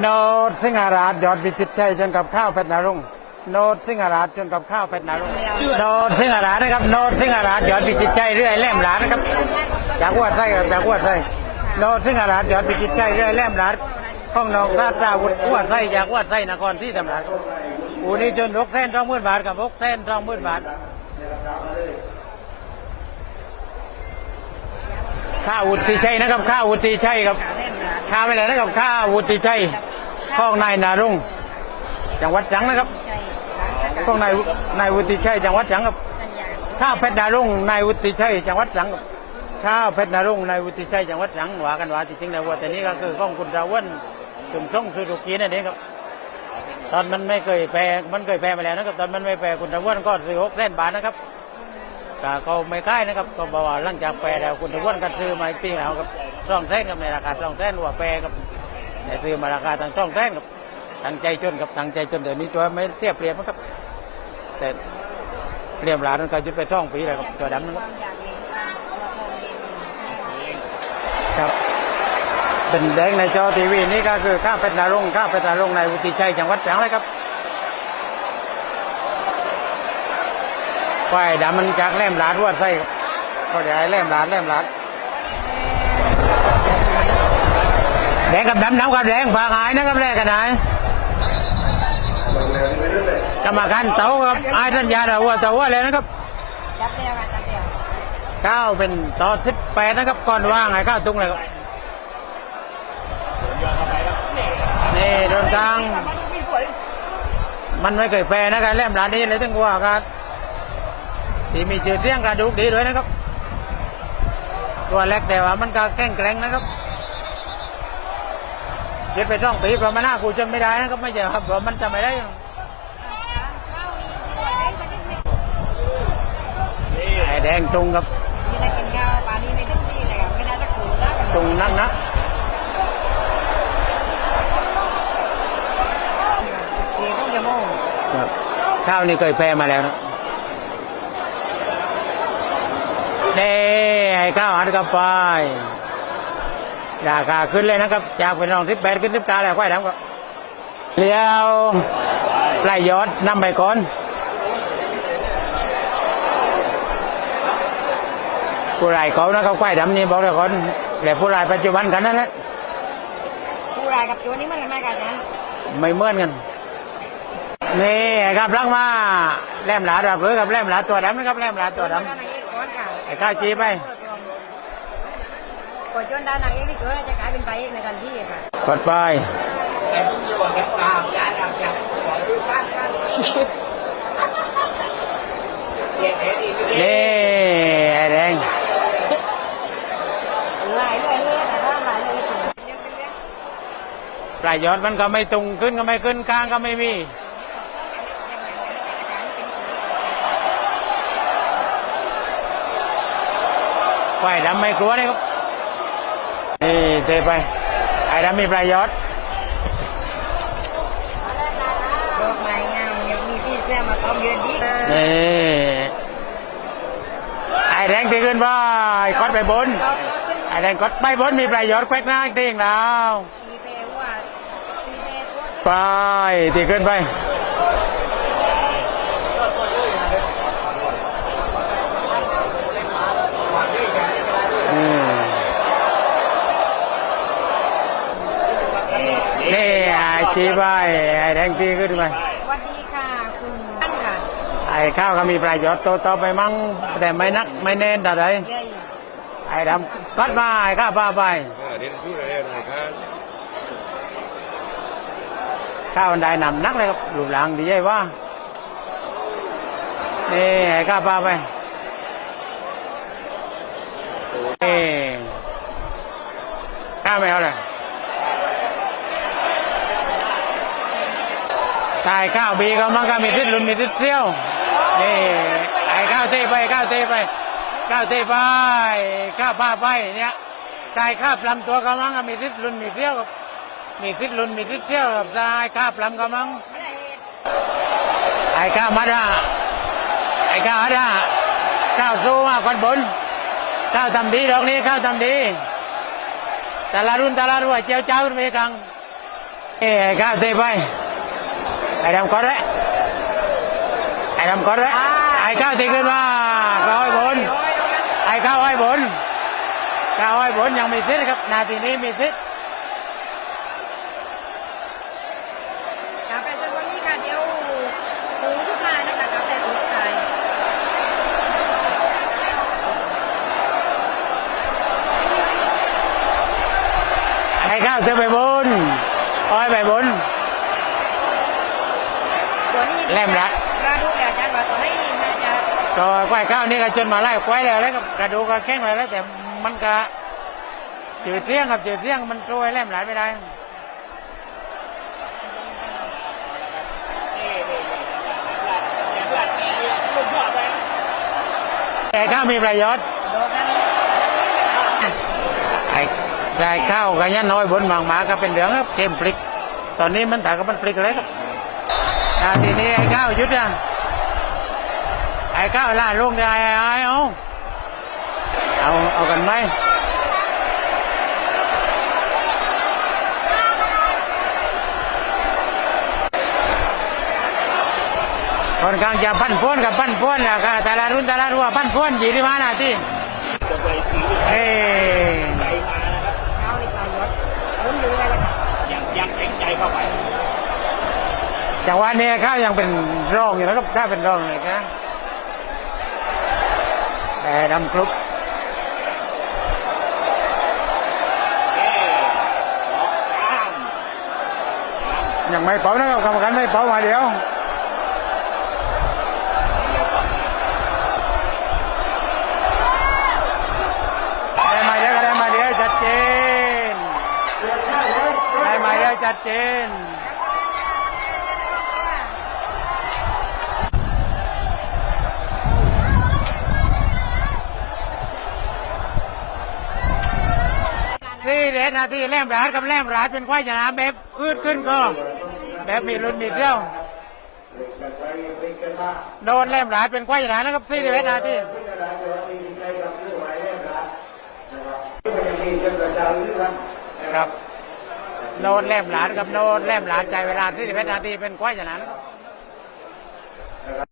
โนดสิงหราชยอดวิจิตรชัยจนกับข้าวเพชรนารุ่งโนดสิงหราชจนกับข้าวเพชรนารุ่งโนดสิงหราชนะครับโนดสิงหราชยอดวิจิตรชัยเรื่อยแหลมหลานนะครับจากวัดไส้ครับจากวัดไส้โนดสิงหราชยอดวิจิตรชัยเรื่อยแหลมหลานห้องนองราชดาวุฒิวัดไส้จากวัดไส้นครที่ธรรมราชอูนี้จนหกแสนสองหมื่นบาทกับหกแสนสองหมื่นบาทข้าวุฒิชัยนะครับข้าวุฒิชัยครับ ข้าไปเลยนะครับข้าวุฒิชัยข้องนายนารุ่ง จังหวัดตรังนะครับข้องนายนายวุฒิชัยจังหวัดตรังครับข้าเพชรนารุ่งนายวุฒิชัยจังหวัดตรังครับข้าเพชรนารุ่งนายวุฒิชัยจังหวัดตรังว่ากันว่าจริงๆแล้วว่าแต่นี้ก็คือข้องคุณราวันจุ่มส่งสุรุกีนั่นเองครับตอนมันไม่เคยแพ้มันเคยแพ้มาแล้วนะครับ ตอนมันไม่แพ้คุณราวันก็ซื้อหกแสนบาทนะครับ ก็เขาไม่ค่ายนะครับก็บอกว่าหลังจากแพ้แล้วคุณราวันก็ซื้อมาอีกทีแล้วครับสองแสนครับในราคาสองแสนว่าแพ้ครับแต่ซื้อมาราคาทางช่องแท่งครับทางใจจนกับทางใจจนเดี๋ยวนี้ตัวไม่เทียบเปรียบนะครับ แต่เรียมหลานนั้นก็จะไปท่องปีเลยครับตัวดำนั้นครับครับเป็นแดงในจอทีวีนี่ก็คือข้าเป็ดนารงข้าเป็ดนารงในวุฒิชัยจังหวัดตรังเลยครับ ควายดำมันจากแหลมหลานวัดไส้ครับก็เดี๋ยวให้แหลมหลานแหลมหลานแดงกับดำน้ำกับแดงผาหายนะครับแรกกันไหนกรรมการเต๋าครับไอ้ท่านยาเราว่าเต๋าว่าเลยนะครับจับเดียวค่ะจับเดียวข้าวเป็นต่อสิบแปดนะครับก่อนว่างไอ้ข้าวตุ้งเลยครับนี่โดนกลางมันไม่เคยแพ้นะครับแลมร้านนี้เลยต้องว่ากัน ที่มีชื่อเสียงกระดูกดีด้วยนะครับ ตัวเล็กแต่ว่ามันก็แข็งแกร่งนะครับเก็บไปต้องปีเพราะมันหน้ากูจนไม่ได้นะครับไม่ใช่ครับมันจะไม่ได้ไอ้แดงตรงกับมีอะไรกินข้าวป่านนี้ไม่ถึงที่เลยค่ะไม่ได้สักถูนะตรงนักนะสี่ครึ่งชั่วโมงครับข้านี่เคยแพ้มาแล้วนะเด้ ไอ้ข้าวหันกลับไปราคาขึ้นเลยนะครับจากเป็นรองทิปแปดขึ้นทิปกาแล้วค่อยทำครับเลี้ยวไล่ยอดนำไปก่อนผู้รายเขานะครับควายดำนี่บอกเลยก่อนแต่ผู้รายปัจจุบันกันนั่นแหละผู้รายกับตัวนี้มันกันไหมกันนะไม่เหมือนกันนี่ครับลังมาแลมหลาดอกหรือกับแลมหลาตัวดำนะครับแลมหลาตัวดนางเอกก่อนค่ะไอ้ข้าวจีไป กดจนด้านนางเอกที่ตัวจะกลายเป็นไปเอกในทันทีค่ะำกดไปนี่ไอ้แดงหลายเลยเลยแต่ว่าหลายเลยถึงเรื่องเป็นเรื่องปลายยอดมันก็ไม่ตรงขึ้นก็ไม่ขึ้นกลางก็ไม่มีควายดำไม่กลัว เลยครับนี่เทไป ไอ้ดำมีปลายยอดดอกไม้งามยังมีพี่เสื้อมาพร้อมเยือนดีนี่ไอ้แดงตีขึ้นไปกดไปบน ไอ้แดงกดไปบนมีปลายยอดแควกหน้าตีงแล้วปีเพว่าปีเพตัวไปตีขึ้นไป อืมนี่ ไอ้จีไปไอ้แดงตีขึ้นไปสวัสดีค่ะคุณท่านค่ะไอ้ข้าวก็มีประโยชน์โตโตๆไปมั่งแต่ไม่นักไม่เน้นแต่ใดเย้ยไอ้ดำกัดมาไอ้ข้าวพาไปลยนะครับข้าวมันได้นำนักเลยครับรูปร่างดีใหญ่ว่านี่ไอ้ข้าวพาไปนี่ข้าวไม่เอาเลย ตายข้าวบีก็มันก็มีทิศลุนมีทิศเซี่ยวนี่ไอ้ข้าวเต้ไปข้าวเต้ไปข้าวเต้ไปข้าวพาไปเนี่ยตายข้าวลำตัวก็มันก็มีทิศลุนมีเซี่ยวมีทิศลุนมีทิศเที่ยวกับตายข้าปลำกำมังไม่ได้เหตุไอ้ข้ามาดาไอ้ข้ามาดาข้าวสู้มาคนบนข้าวทำดีดอกนี้ข้าวทำดีแต่ละรุ่นแต่ละรุ่นเจ้าเจ้าไม่ครั้งเอ้ไอ้ก้าวเตะไป ไอ้ดำกอดเลยไอ้ดำกอดเลยไอ้ก้าวเตะขึ้นมาก้าวไอ้บนไอ้ก้าวไอ้บนก้าวไอ้บนยังมีสิทธิ์ครับนาทีนี้มีสิทธิ์กาแฟชนวันนี้ค่ะเดี๋ยวหูสุดท้ายนะคะกาแฟหูสุดท้ายไอ้ก้าวเตะไปบนอ้อยไปบน ตัวนี้แลมรัดราดูกับอาจารย์ว่าตัวนี้น่าจะก็ควายข้าวนี่ก็จนมาไล่ควายแล้วแล้วก็กระดูกก็แข็งแล้วแล้วแต่มันก็จืดเที่ยงกับจืดเที่ยงมันโรยแหลมหลายไม่ได้แต่ข้าวมีประโยชน์โดนนั้นไอ้ไอ้ข้าวกับยันน้อยบนบางหมาก็เป็นเหลืองครับเกมพลิก ตอนนี้มันถากับมันพลิกเลยครับ อาทีนี้ไอ้ข้าวยุดยังไอ้ข้าวล่าลุงได้ไอ้ไอ้เอาเอาเอากันไหมคนกลางจะพันพ้วนกับพันพ้วนแล้วก็แต่ละรุ่นแต่ละรัวพันพ้วนยี่ที่มานาที จังหวะนี้ข้าวยังเป็นร่องอยู่นะครับถ้าเป็นร่องเลยนะแต่ดำครุบยังไม่เป่านะครับกรรมการไม่เป่ามาเดียวได้มาเดียวก็ได้มาเดียวชัดเจนได้มาเดียวชัดเจน สี่เดนาทีแลมราดกับแลมราดเป็นควายชนะแบบอืดขึ้นก็แบบมีรุ่นมีเดียวโดนแลมราดเป็นควายชนะนะครับสี่เดนาทีครับโดนแลมราดกับโดนแลมราดใจเวลาสี่เดนาทีเป็นควายชนะนะครับ